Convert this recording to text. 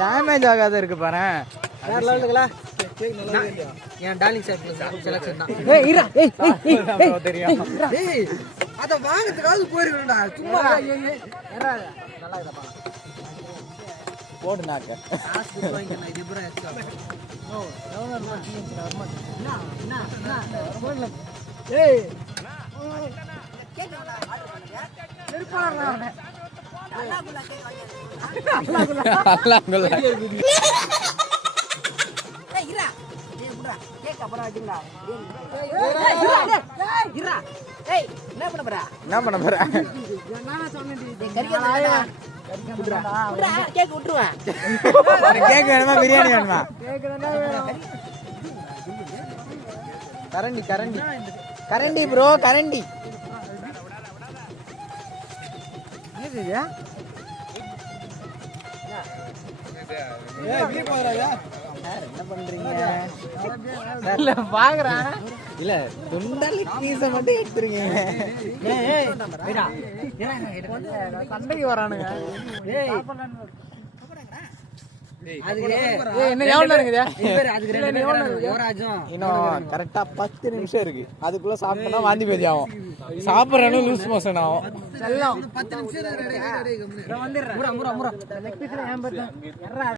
Damage ஆகாத இருக்கு பாரு. வேற லெவலுக்குல கேக் நல்லா இருக்கு. ஏன் டார்லிங் செலக்ஷன் தான். ஏய் இரா ஏய் தெரியும். ஏய் அத வாங்குறதுக்காவது போயிரணும்டா. சும்மா இரா நல்லா இருக்குடா. போடு நாக்க. காசு கொடுத்து வாங்கினா இது புரா எக்ஸ்ட்ரா. ஓ எவ்வளவு வருமா டீஎன்சி வருமா? என்ன போடல. ஏய் கேக் நல்லா ஆர்டர் செருப்பாடா அவனே. அல்லாஹ்குள்ள கேக் வாங்கியா. அல்லாஹ்குள்ள. ஏய் இரா ஏய் புரா கேக் அப்புறம் வைக்கடா. ஏய் இரா ஏய் என்ன பண்ண போற? என்ன பண்ண போற? நானா சொன்னேன்டி. கறிக்கடா. புரா கேக் விட்டுருவேன். கேக் வேணுமா பிரியாணி வேணுமா? கேக் தானே வேணும். கரண்டி கரண்டி கரண்டி ப்ரோ கரண்டி. என்னது இது? ஏய் வீ போறாயா? என்ன பண்றீங்க? இல்ல பாக்குறேன். இல்ல துண்டலி பீஸ மட்டும் எடுத்துறீங்க. ஏய் ஏய் வைடா. ஏய் சண்டைக்கு வரானுங்க. ஏய் அதுக்கு ஏய் என்ன எவ்வளவு இருக்குது? இவர் அதுக்கு ரெண்டு பேர் யுவராஜும் இன்னும் கரெக்டா 10 நிமிஷம் இருக்கு. அதுக்குள்ள சாப்பிட்டா வாந்தி பேதி ஆகும். சாப்பிடறனும் லூஸ் மோஷன் ஆகும். செல்லம் 10 நிமிஷம் வந்துறேன். முறா முறா முறா லெக் பீஸ்ல ஏன் பார்த்தேன்?